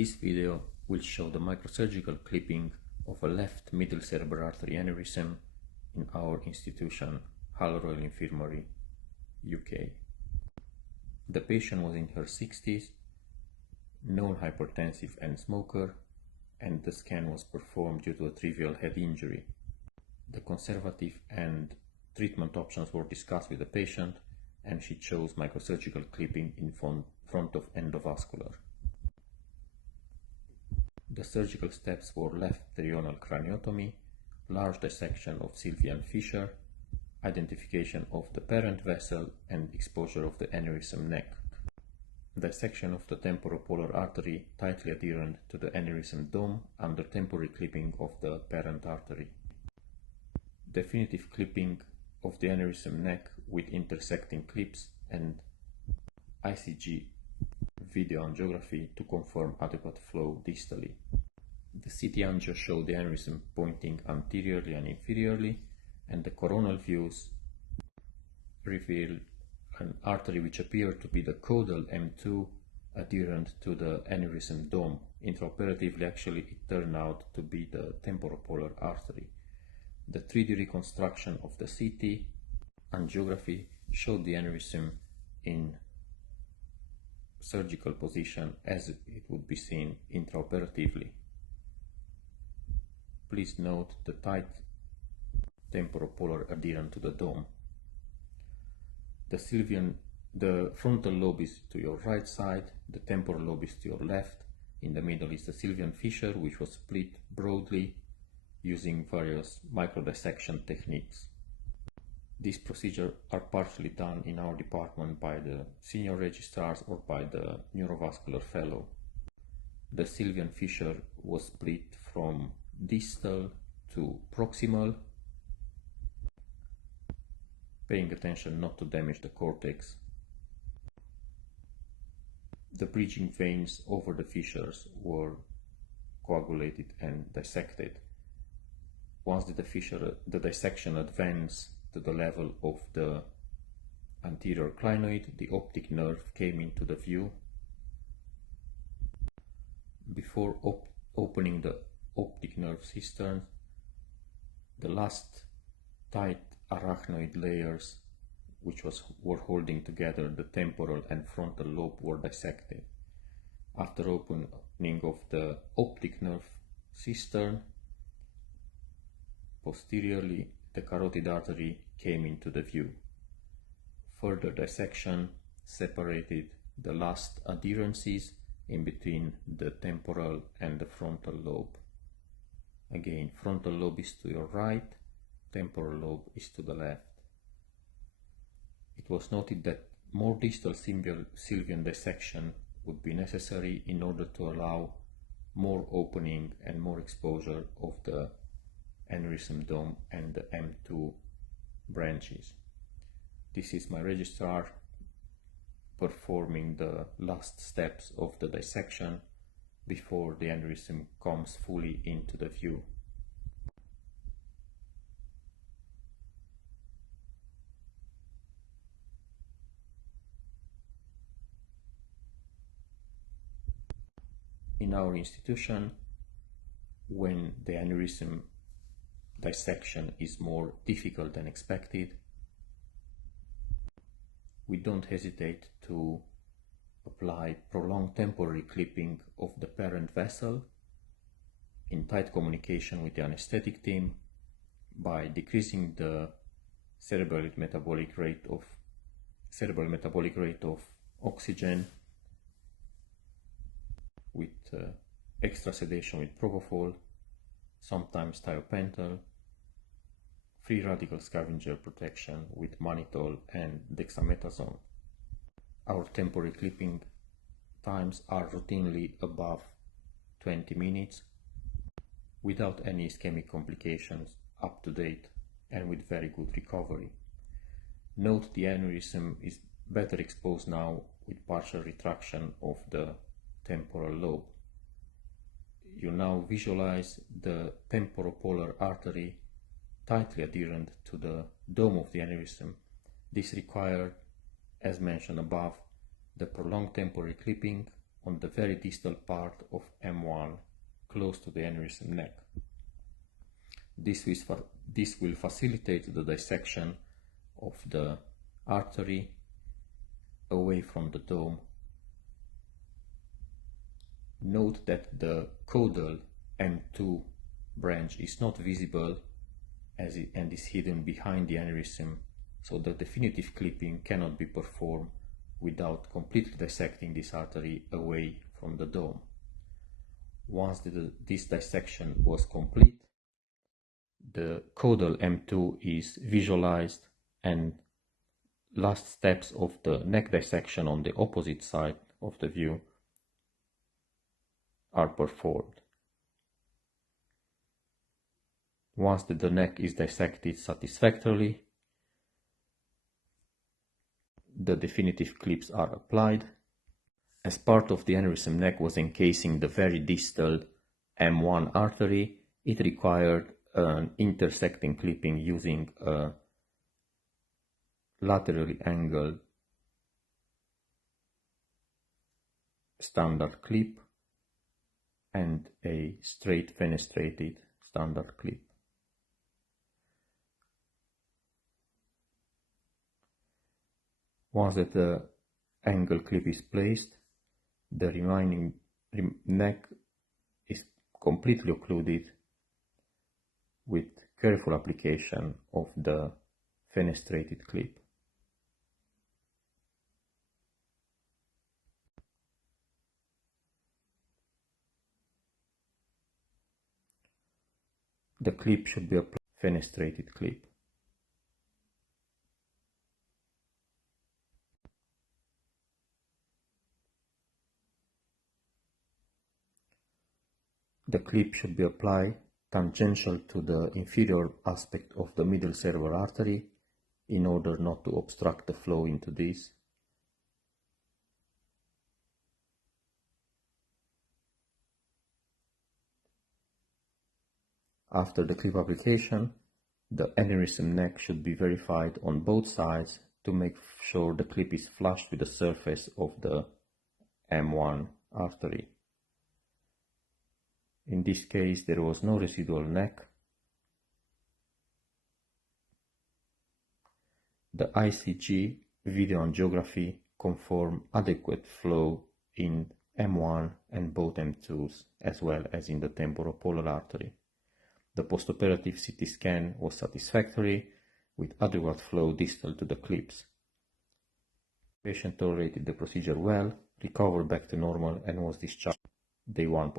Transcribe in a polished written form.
This video will show the microsurgical clipping of a left middle cerebral artery aneurysm in our institution, Hull Royal Infirmary, UK. The patient was in her 60s, known hypertensive and smoker, and the scan was performed due to a trivial head injury. The conservative and treatment options were discussed with the patient, and she chose microsurgical clipping in front of endovascular. The surgical steps were left pterional craniotomy, large dissection of sylvian fissure, identification of the parent vessel, and exposure of the aneurysm neck. Dissection of the temporopolar artery tightly adherent to the aneurysm dome under temporary clipping of the parent artery. Definitive clipping of the aneurysm neck with intersecting clips and ICG video angiography to confirm adequate flow distally. The CT angio showed the aneurysm pointing anteriorly and inferiorly, and the coronal views reveal an artery which appeared to be the caudal M2 adherent to the aneurysm dome. Intraoperatively, actually, it turned out to be the temporopolar artery. The 3D reconstruction of the CT angiography showed the aneurysm in surgical position as it would be seen intraoperatively. Please note the tight temporopolar adherent to the dome. The frontal lobe is to your right side, the temporal lobe is to your left. In the middle is the sylvian fissure, which was split broadly using various microdissection techniques. These procedures are partially done in our department by the senior registrars or by the neurovascular fellow. The sylvian fissure was split from distal to proximal, paying attention not to damage the cortex. The bridging veins over the fissures were coagulated and dissected. Once the dissection advanced to the level of the anterior clinoid, the optic nerve came into the view. Before opening the optic nerve cistern, the last tight arachnoid layers which were holding together the temporal and frontal lobe were dissected. After opening of the optic nerve cistern, posteriorly the carotid artery came into the view. Further dissection separated the last adherencies in between the temporal and the frontal lobe. Again, frontal lobe is to your right, temporal lobe is to the left. It was noted that more distal sylvian dissection would be necessary in order to allow more opening and more exposure of the aneurysm dome and the M2 branches. This is my registrar performing the last steps of the dissection before the aneurysm comes fully into the view. In our institution, when the aneurysm dissection is more difficult than expected, we don't hesitate to apply prolonged temporary clipping of the parent vessel in tight communication with the anesthetic team by decreasing the cerebral metabolic rate of oxygen with extra sedation with propofol, sometimes thiopental, free radical scavenger protection with mannitol and dexamethasone. Our temporary clipping times are routinely above 20 minutes without any ischemic complications, up to date and with very good recovery. Note the aneurysm is better exposed now with partial retraction of the temporal lobe. You now visualize the temporopolar artery tightly adherent to the dome of the aneurysm. This required, as mentioned above, the prolonged temporary clipping on the very distal part of M1, close to the aneurysm neck. This will facilitate the dissection of the artery away from the dome. Note that the caudal M2 branch is not visible and is hidden behind the aneurysm, so the definitive clipping cannot be performed without completely dissecting this artery away from the dome. Once this dissection was complete, the caudal M2 is visualized and last steps of the neck dissection on the opposite side of the view are performed. Once the neck is dissected satisfactorily, the definitive clips are applied. As part of the aneurysm neck was encasing the very distal M1 artery, it required an intersecting clipping using a laterally angled standard clip and a straight fenestrated standard clip. Once that the angle clip is placed, the remaining neck is completely occluded with careful application of the fenestrated clip. The clip should be a fenestrated clip. The clip should be applied tangential to the inferior aspect of the middle cerebral artery in order not to obstruct the flow into this. After the clip application, the aneurysm neck should be verified on both sides to make sure the clip is flush with the surface of the M1 artery. In this case, there was no residual neck. The ICG video angiography confirmed adequate flow in M1 and both M2s, as well as in the temporopolar artery. The postoperative CT scan was satisfactory, with adequate flow distal to the clips. The patient tolerated the procedure well, recovered back to normal, and was discharged day 1 post.